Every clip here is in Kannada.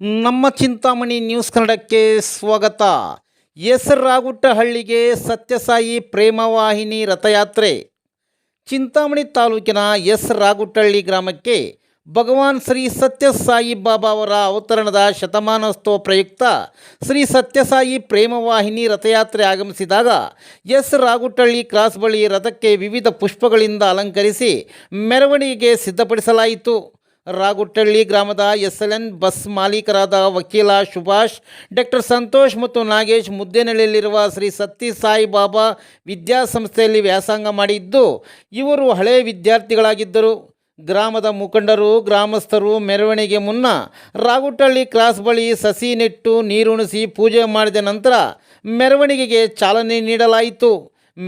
ನಮ್ಮ ಚಿಂತಾಮಣಿ ನ್ಯೂಸ್ ಕನ್ನಡಕ್ಕೆ ಸ್ವಾಗತ. ಹೆಸರಾಗುಟ್ಟಹಳ್ಳಿಗೆ ಸತ್ಯಸಾಯಿ ಪ್ರೇಮವಾಹಿನಿ ರಥಯಾತ್ರೆ. ಚಿಂತಾಮಣಿ ತಾಲೂಕಿನ ಹೆಸರಾಗುಟ್ಟಹಳ್ಳಿ ಗ್ರಾಮಕ್ಕೆ ಭಗವಾನ್ ಶ್ರೀ ಸತ್ಯಸಾಯಿ ಬಾಬಾ ಅವರ ಅವತರಣದ ಶತಮಾನೋತ್ಸವ ಪ್ರಯುಕ್ತ ಶ್ರೀ ಸತ್ಯಸಾಯಿ ಪ್ರೇಮವಾಹಿನಿ ರಥಯಾತ್ರೆ ಆಗಮಿಸಿದಾಗ ಹೆಸರಾಗುಟ್ಟಹಳ್ಳಿ ಕ್ರಾಸ್ ಬಳಿ ರಥಕ್ಕೆ ವಿವಿಧ ಪುಷ್ಪಗಳಿಂದ ಅಲಂಕರಿಸಿ ಮೆರವಣಿಗೆಗೆ ಸಿದ್ಧಪಡಿಸಲಾಯಿತು. ರಾಗುಟ್ಟಹಳ್ಳಿ ಗ್ರಾಮದ SLN ಬಸ್ ಮಾಲೀಕರಾದ ವಕೀಲ ಸುಭಾಷ್, ಡಾಕ್ಟರ್ ಸಂತೋಷ್ ಮತ್ತು ನಾಗೇಶ್ ಮುದ್ದೇನಹಳ್ಳಿಯಲ್ಲಿರುವ ಶ್ರೀ ಸತ್ಯಸಾಯಿ ಬಾಬಾ ವಿದ್ಯಾಸಂಸ್ಥೆಯಲ್ಲಿ ವ್ಯಾಸಂಗ ಮಾಡಿದ್ದು, ಇವರು ಹಳೆಯ ವಿದ್ಯಾರ್ಥಿಗಳಾಗಿದ್ದರು. ಗ್ರಾಮದ ಮುಖಂಡರು, ಗ್ರಾಮಸ್ಥರು ಮೆರವಣಿಗೆ ಮುನ್ನ ರಾಗುಟ್ಟಹಳ್ಳಿ ಕ್ರಾಸ್ ಬಳಿ ಸಸಿ ನೆಟ್ಟು ನೀರುಣಿಸಿ ಪೂಜೆ ಮಾಡಿದ ನಂತರ ಮೆರವಣಿಗೆಗೆ ಚಾಲನೆ ನೀಡಲಾಯಿತು.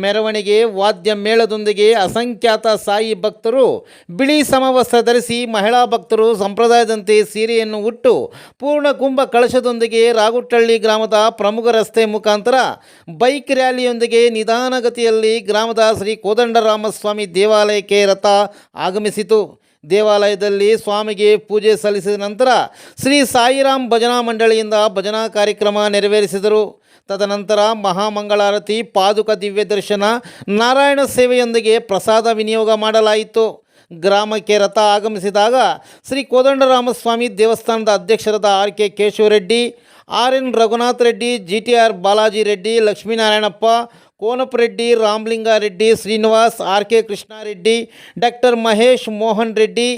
ಮೆರವಣಿಗೆ ವಾದ್ಯ ಮೇಳದೊಂದಿಗೆ ಅಸಂಖ್ಯಾತ ಸಾಯಿ ಭಕ್ತರು ಬಿಳಿ ಸಮವಸ್ತ್ರ ಧರಿಸಿ, ಮಹಿಳಾ ಭಕ್ತರು ಸಂಪ್ರದಾಯದಂತೆ ಸೀರೆಯನ್ನು ಉಟ್ಟು ಪೂರ್ಣ ಕುಂಭ ಕಳಶದೊಂದಿಗೆ ರಾಗುಟ್ಟಹಳ್ಳಿ ಗ್ರಾಮದ ಪ್ರಮುಖ ರಸ್ತೆ ಮುಖಾಂತರ ಬೈಕ್ ರ್ಯಾಲಿಯೊಂದಿಗೆ ನಿಧಾನಗತಿಯಲ್ಲಿ ಗ್ರಾಮದ ಶ್ರೀ ಕೋದಂಡರಾಮಸ್ವಾಮಿ ದೇವಾಲಯಕ್ಕೆ ರಥ ಆಗಮಿಸಿತು. ದೇವಾಲಯದಲ್ಲಿ ಸ್ವಾಮಿಗೆ ಪೂಜೆ ಸಲ್ಲಿಸಿದ ನಂತರ ಶ್ರೀ ಸಾಯಿರಾಮ್ ಭಜನಾ ಮಂಡಳಿಯಿಂದ ಭಜನಾ ಕಾರ್ಯಕ್ರಮ ನೆರವೇರಿಸಿದರು. ತದನಂತರ ಮಹಾಮಂಗಳಾರತಿ, ಪಾದುಕ ದಿವ್ಯ ದರ್ಶನ, ನಾರಾಯಣ ಸೇವೆಯೊಂದಿಗೆ ಪ್ರಸಾದ ವಿನಿಯೋಗ ಮಾಡಲಾಯಿತು. ಗ್ರಾಮಕ್ಕೆ ರಥ ಆಗಮಿಸಿದಾಗ ಶ್ರೀ ಕೋದಂಡರಾಮಸ್ವಾಮಿ ದೇವಸ್ಥಾನದ ಅಧ್ಯಕ್ಷರಾದ RK Keshava Reddy, RN Raghunath Reddy, GTR Balaji Reddy, Lakshminarayanappa, Konapa Reddy, Ramalinga Reddy, Srinivas, RK Krishna Reddy, doctor Mahesh Mohan Reddy,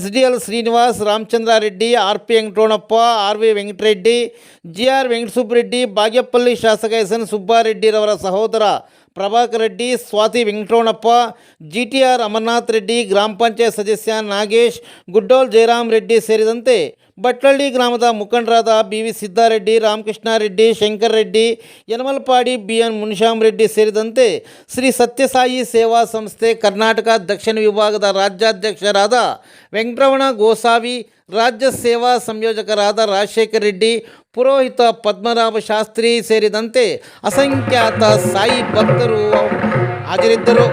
SDL Srinivas, Ramachandra Reddy, RP Venkataramanappa, RV Venkata Reddy, GR Venkatasubba Reddy, Bagepalli ಶಾಸಕ SN ಸುಬ್ಬಾರೆಡ್ಡಿರವರ ಸಹೋದರ ಪ್ರಭಾಕರ್ ರೆಡ್ಡಿ, ಸ್ವಾತಿ ವೆಂಕಟರಮಣಪ್ಪ, GTR ಅಮರನಾಥ್ ರೆಡ್ಡಿ, ಗ್ರಾಮ ಪಂಚಾಯತ್ ಸದಸ್ಯ ನಾಗೇಶ್, ಗುಡ್ಡೋಲ್ ಜಯರಾಮ್ ರೆಡ್ಡಿ ಸೇರಿದಂತೆ ಬಟ್ಲಳ್ಳಿ ಗ್ರಾಮದ ಮುಖಂಡರಾದ BV ಸಿದ್ದಾರೆಡ್ಡಿ, ರಾಮಕೃಷ್ಣಾರೆಡ್ಡಿ, ಶಂಕರ್ ರೆಡ್ಡಿ, ಯನಮಲಪಾಡಿ, BN ಮುನಿಶಾಮ್ ರೆಡ್ಡಿ ಸೇರಿದಂತೆ ಶ್ರೀ ಸತ್ಯಸಾಯಿ ಸೇವಾ ಸಂಸ್ಥೆ ಕರ್ನಾಟಕ ದಕ್ಷಿಣ ವಿಭಾಗದ ರಾಜ್ಯಾಧ್ಯಕ್ಷರಾದ ವೆಂಕಟರಮಣ ಗೋಸಾವಿ, ರಾಜ್ಯ ಸೇವಾ ಸಂಯೋಜಕರಾದ ರಾಜಶೇಖರ್ ರೆಡ್ಡಿ, ಪುರೋಹಿತ ಪದ್ಮನಾಭ ಶಾಸ್ತ್ರಿ ಸೇರಿದಂತೆ ಅಸಂಖ್ಯಾತ ಸಾಯಿ ಭಕ್ತರು ಹಾಜರಿದ್ದರು.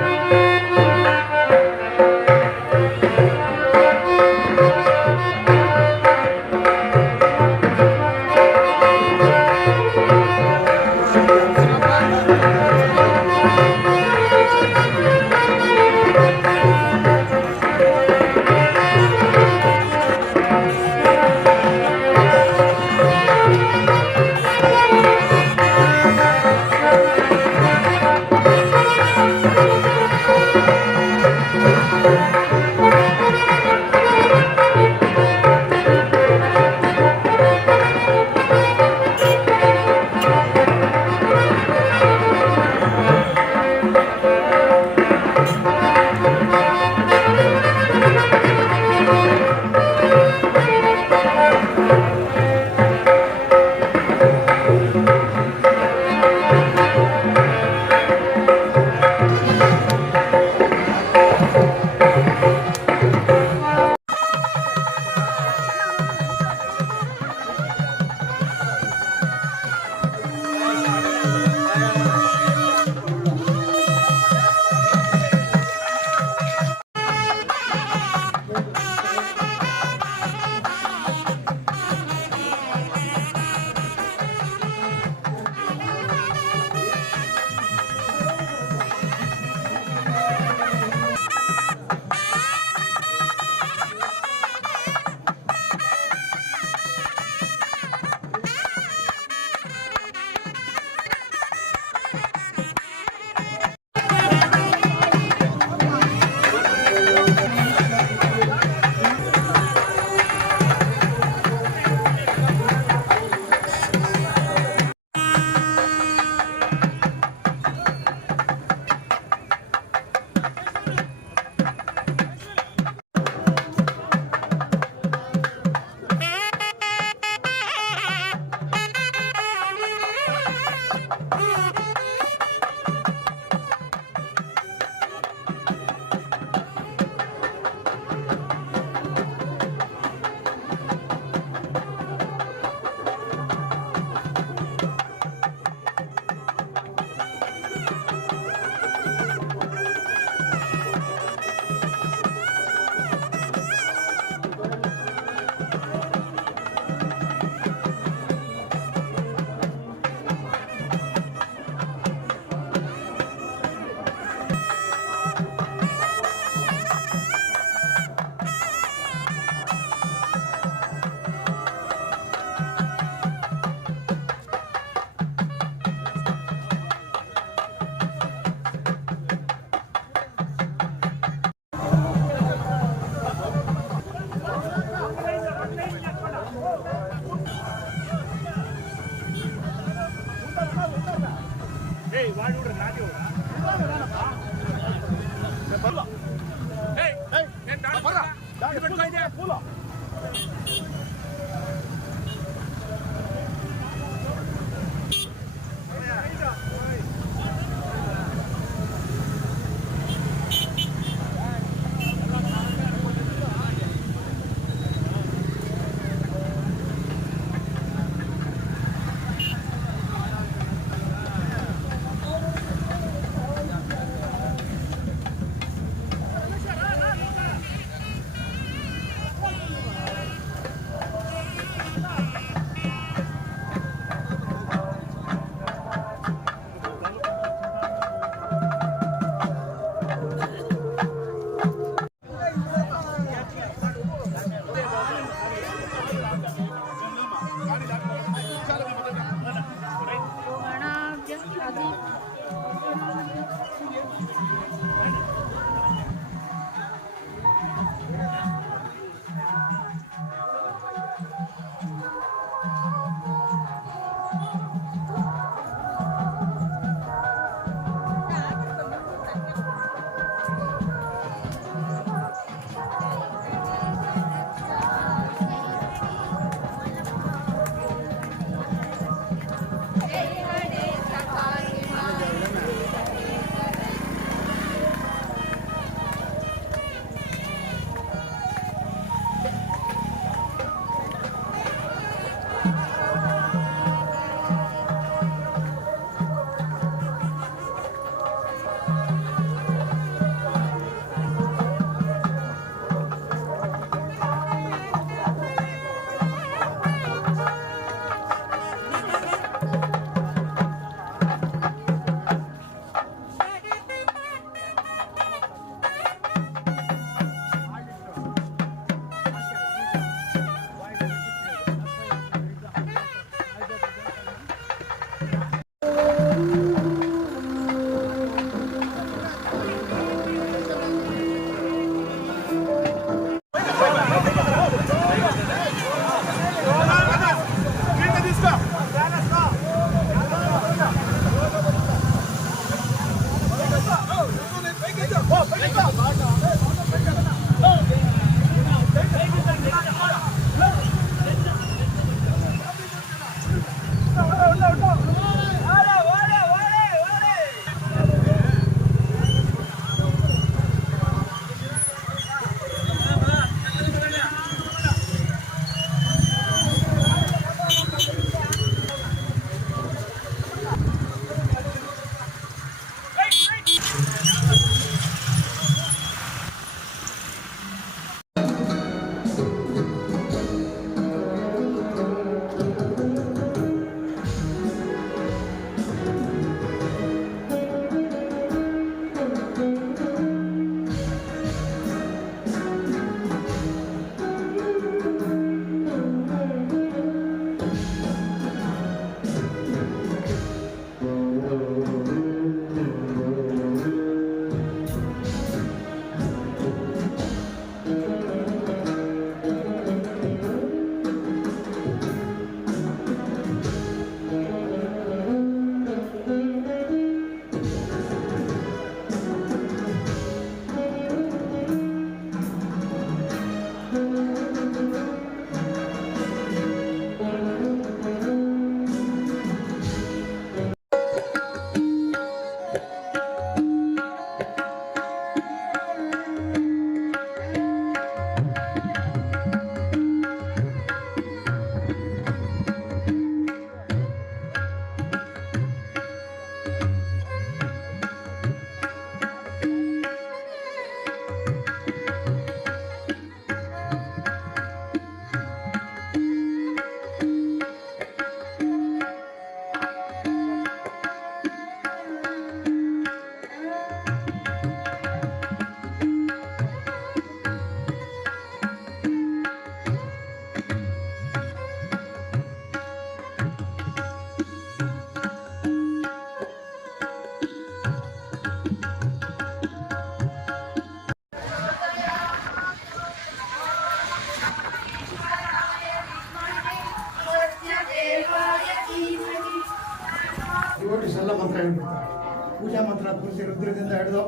ಪೂರ್ತಿ ರುದ್ರದಿಂದ ಹಿಡಿದು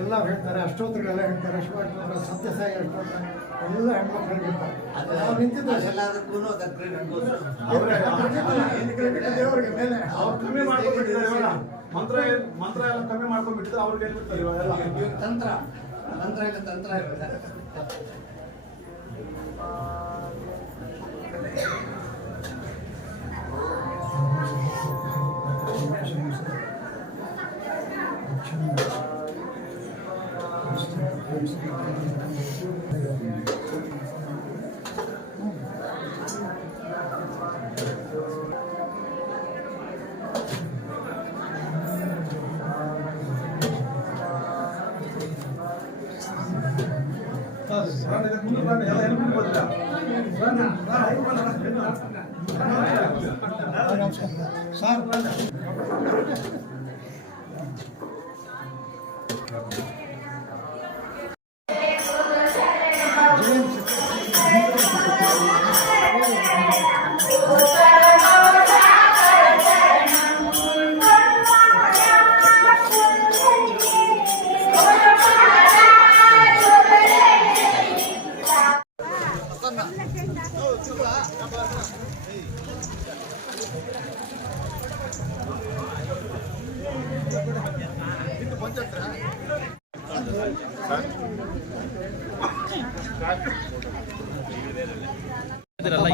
ಎಲ್ಲ ಹೇಳ್ತಾರೆ, ಅಷ್ಟೋತ್ತರಗಳೆಲ್ಲ ಹೇಳ್ತಾರೆ, ಶಿವಾಷ್ಟೋತ್ರ, ಸತ್ಯಸಾಯಿ ಅಷ್ಟೋತ್ರ ಎಲ್ಲ ಹೆಣ್ಮಕ್ಳಿಗೆ ಇರ್ತಾರೆ. ನಾವು ನಿಂತಿದ್ದು ದೇವರಿಗೆ ಮೇಲೆ ಕಮ್ಮಿ ಮಾಡ್ಕೊಂಡ್ಬಿಟ್ಟಿದ್ದಾರೆ, ಮಂತ್ರ ಎಲ್ಲ ಕಮ್ಮಿ ಮಾಡ್ಕೊಂಡ್ಬಿಟ್ಟಿದ್ರೆ ಅವ್ರಿಗೆ ಹೇಳ್ಬಿಡ್ತಾರೆ ಇವಾಗೆಲ್ಲ ತಂತ್ರ ಇಲ್ಲ ತಂತ್ರ ಇಲ್ಲ.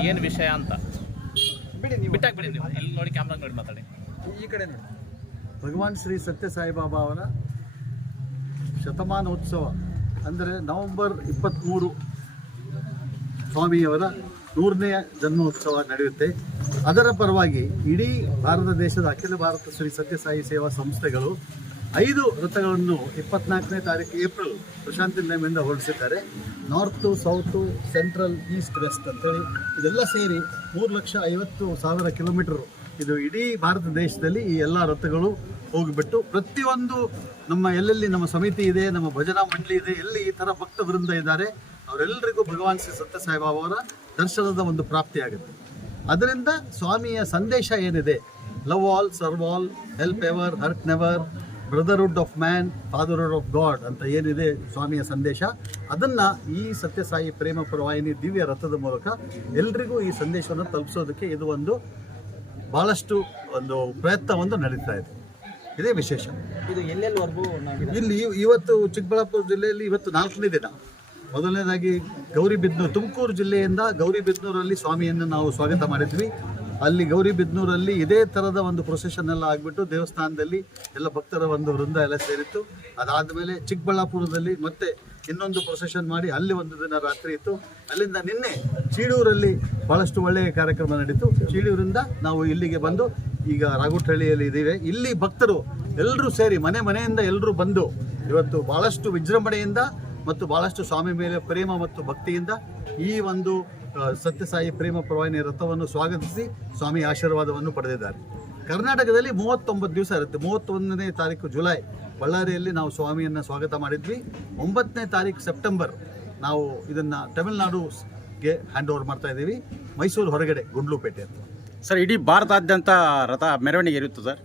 ಏನು ವಿಷಯ ಅಂತ ಬಿಟ್ಟಾಕ್ಬಿಡಿ, ನೀವು ಇಲ್ಲಿ ನೋಡಿ, ಕ್ಯಾಮ್ರಾ ನೋಡಿ ಮಾತಾಡಿ. ಈ ಕಡೆ ನೋಡಿ. ಭಗವಾನ್ ಶ್ರೀ ಸತ್ಯ ಸಾಯಿಬಾಬಾ ಅವರ ಶತಮಾನೋತ್ಸವ ಅಂದರೆ ನವೆಂಬರ್ 23 ಸ್ವಾಮಿಯವರ 100ನೇ ಜನ್ಮೋತ್ಸವ ನಡೆಯುತ್ತೆ. ಅದರ ಪರವಾಗಿ ಇಡೀ ಭಾರತ ದೇಶದ ಅಖಿಲ ಭಾರತ ಶ್ರೀ ಸತ್ಯಸಾಯಿ ಸೇವಾ ಸಂಸ್ಥೆಗಳು 5 ರಥಗಳನ್ನು 24ನೇ ತಾರೀಕು ಏಪ್ರಿಲ್ ಪ್ರಶಾಂತಿ ನಿಲಯದಿಂದ ಹೊರಡಿಸಿದ್ದಾರೆ. North, south, central, east, west ಅಂತೇಳಿ ಇದೆಲ್ಲ ಸೇರಿ 3,50,000 ಕಿಲೋಮೀಟರ್ ಇದು ಇಡೀ ಭಾರತ ದೇಶದಲ್ಲಿ ಈ ಎಲ್ಲ ರಥಗಳು ಹೋಗಿಬಿಟ್ಟು ಪ್ರತಿಯೊಂದು ಎಲ್ಲೆಲ್ಲಿ ನಮ್ಮ ಸಮಿತಿ ಇದೆ, ನಮ್ಮ ಭಜನಾ ಮಂಡಳಿ ಇದೆ, ಎಲ್ಲಿ ಈ ಥರ ಭಕ್ತ ವೃಂದ ಇದ್ದಾರೆ ಅವರೆಲ್ಲರಿಗೂ ಭಗವಾನ್ ಶ್ರೀ ಸತ್ಯ ಸಾಯಿಬಾಬಾ ಅವರ ದರ್ಶನದ ಒಂದು ಪ್ರಾಪ್ತಿಯಾಗುತ್ತೆ. ಅದರಿಂದ ಸ್ವಾಮಿಯ ಸಂದೇಶ ಏನಿದೆ, love all, serve all, help ever, hurt never, brotherhood of man, fatherhood of God ಅಂತ ಏನಿದೆ ಸ್ವಾಮಿಯ ಸಂದೇಶ, ಅದನ್ನು ಈ ಸತ್ಯಸಾಯಿ ಪ್ರೇಮ ಪ್ರವಾಹಿನಿ ದಿವ್ಯ ರಥದ ಮೂಲಕ ಎಲ್ರಿಗೂ ಈ ಸಂದೇಶವನ್ನು ತಲುಪಿಸೋದಕ್ಕೆ ಇದು ಭಾಳಷ್ಟು ಪ್ರಯತ್ನ ನಡೀತಾ ಇದೆ. ಇದೇ ವಿಶೇಷ. ಇದು ಎಲ್ಲೆಲ್ಲಿವರೆಗೂ ಇಲ್ಲಿ ಇವತ್ತು ಚಿಕ್ಕಬಳ್ಳಾಪುರ ಜಿಲ್ಲೆಯಲ್ಲಿ ಇವತ್ತು 4ನೇ ದಿನ. ಮೊದಲನೇದಾಗಿ ಗೌರಿಬಿದನೂರು, ತುಮಕೂರು ಜಿಲ್ಲೆಯಿಂದ ಗೌರಿಬಿದನೂರಲ್ಲಿ ಸ್ವಾಮಿಯನ್ನು ನಾವು ಸ್ವಾಗತ ಮಾಡಿದ್ವಿ. ಅಲ್ಲಿ ಗೌರಿಬಿದನೂರಲ್ಲಿ ಇದೇ ಥರದ ಒಂದು ಪ್ರೊಸೆಷನ್ ಎಲ್ಲ ಆಗಿಬಿಟ್ಟು ದೇವಸ್ಥಾನದಲ್ಲಿ ಎಲ್ಲ ಭಕ್ತರ ವೃಂದ ಎಲ್ಲ ಸೇರಿತ್ತು. ಅದಾದಮೇಲೆ ಚಿಕ್ಕಬಳ್ಳಾಪುರದಲ್ಲಿ ಮತ್ತೆ ಇನ್ನೊಂದು ಪ್ರೊಸೆಷನ್ ಮಾಡಿ ಅಲ್ಲಿ ಒಂದು ದಿನ ರಾತ್ರಿ ಇತ್ತು. ಅಲ್ಲಿಂದ ನಿನ್ನೆ ಚೀಡೂರಲ್ಲಿ ಭಾಳಷ್ಟು ಒಳ್ಳೆಯ ಕಾರ್ಯಕ್ರಮ ನಡೀತು. ಚೀಡೂರಿಂದ ನಾವು ಇಲ್ಲಿಗೆ ಬಂದು ಈಗ ರಾಗುಟಹಳ್ಳಿಯಲ್ಲಿ ಇದ್ದೀವಿ. ಇಲ್ಲಿ ಭಕ್ತರು ಎಲ್ಲರೂ ಸೇರಿ ಮನೆಯಿಂದ ಎಲ್ಲರೂ ಬಂದು ಇವತ್ತು ಭಾಳಷ್ಟು ವಿಜೃಂಭಣೆಯಿಂದ ಮತ್ತು ಭಾಳಷ್ಟು ಸ್ವಾಮಿ ಮೇಲೆ ಪ್ರೇಮ ಮತ್ತು ಭಕ್ತಿಯಿಂದ ಈ ಸತ್ಯಸಾಯಿ ಪ್ರೇಮ ಪ್ರವಾಹಿನಿ ರಥವನ್ನು ಸ್ವಾಗತಿಸಿ ಸ್ವಾಮಿ ಆಶೀರ್ವಾದವನ್ನು ಪಡೆದಿದ್ದಾರೆ. ಕರ್ನಾಟಕದಲ್ಲಿ 39 ದಿವಸ ಇರುತ್ತೆ. 31ನೇ ತಾರೀಕು ಜುಲೈ ಬಳ್ಳಾರಿಯಲ್ಲಿ ನಾವು ಸ್ವಾಮಿಯನ್ನು ಸ್ವಾಗತ ಮಾಡಿದ್ವಿ. 9ನೇ ತಾರೀಕು ಸೆಪ್ಟೆಂಬರ್ ನಾವು ಇದನ್ನು ತಮಿಳುನಾಡುಗೆ ಹ್ಯಾಂಡ್ ಓವರ್ ಮಾಡ್ತಾ ಇದ್ದೀವಿ, ಮೈಸೂರು ಹೊರಗಡೆ ಗುಂಡ್ಲುಪೇಟೆ ಅಂತ. ಸರ್, ಇಡೀ ಭಾರತಾದ್ಯಂತ ರಥ ಮೆರವಣಿಗೆ ಇರುತ್ತೆ ಸರ್.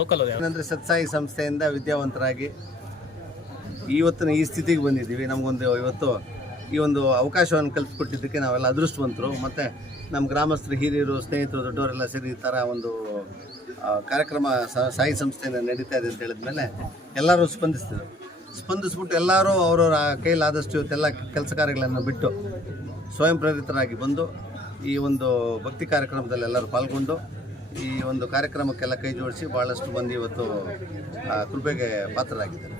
ಲೋಕಲ್ ಏನಂದರೆ ಸತ್ಸಾಯಿ ಸಂಸ್ಥೆಯಿಂದ ವಿದ್ಯಾವಂತರಾಗಿ ಇವತ್ತಿನ ಈ ಸ್ಥಿತಿಗೆ ಬಂದಿದ್ದೀವಿ. ನಮಗೊಂದು ಇವತ್ತು ಈ ಒಂದು ಅವಕಾಶವನ್ನು ಕಲ್ಪಿಸ್ಕೊಟ್ಟಿದ್ದಕ್ಕೆ ನಾವೆಲ್ಲ ಅದೃಷ್ಟವಂತರು. ಮತ್ತು ನಮ್ಮ ಗ್ರಾಮಸ್ಥರು, ಹಿರಿಯರು, ಸ್ನೇಹಿತರು, ದೊಡ್ಡವರೆಲ್ಲ ಸೇರಿ ಈ ಥರ ಒಂದು ಕಾರ್ಯಕ್ರಮ ಸಾಯಿ ಸಂಸ್ಥೆಯಿಂದ ನಡೀತಾ ಇದೆ ಅಂತ ಹೇಳಿದ್ಮೇಲೆ ಎಲ್ಲರೂ ಸ್ಪಂದಿಸ್ಬಿಟ್ಟು ಎಲ್ಲರೂ ಅವರವರ ಕೈಲಾದಷ್ಟು ಇವತ್ತೆಲ್ಲ ಕೆಲಸ ಕಾರ್ಯಗಳನ್ನು ಬಿಟ್ಟು ಸ್ವಯಂ ಪ್ರೇರಿತರಾಗಿ ಬಂದು ಈ ಒಂದು ಭಕ್ತಿ ಕಾರ್ಯಕ್ರಮದಲ್ಲಿ ಎಲ್ಲರೂ ಪಾಲ್ಗೊಂಡು ಈ ಒಂದು ಕಾರ್ಯಕ್ರಮಕ್ಕೆಲ್ಲ ಕೈ ಜೋಡಿಸಿ ಭಾಳಷ್ಟು ಮಂದಿ ಇವತ್ತು ಕೃಪೆಗೆ ಪಾತ್ರರಾಗಿದ್ದಾರೆ.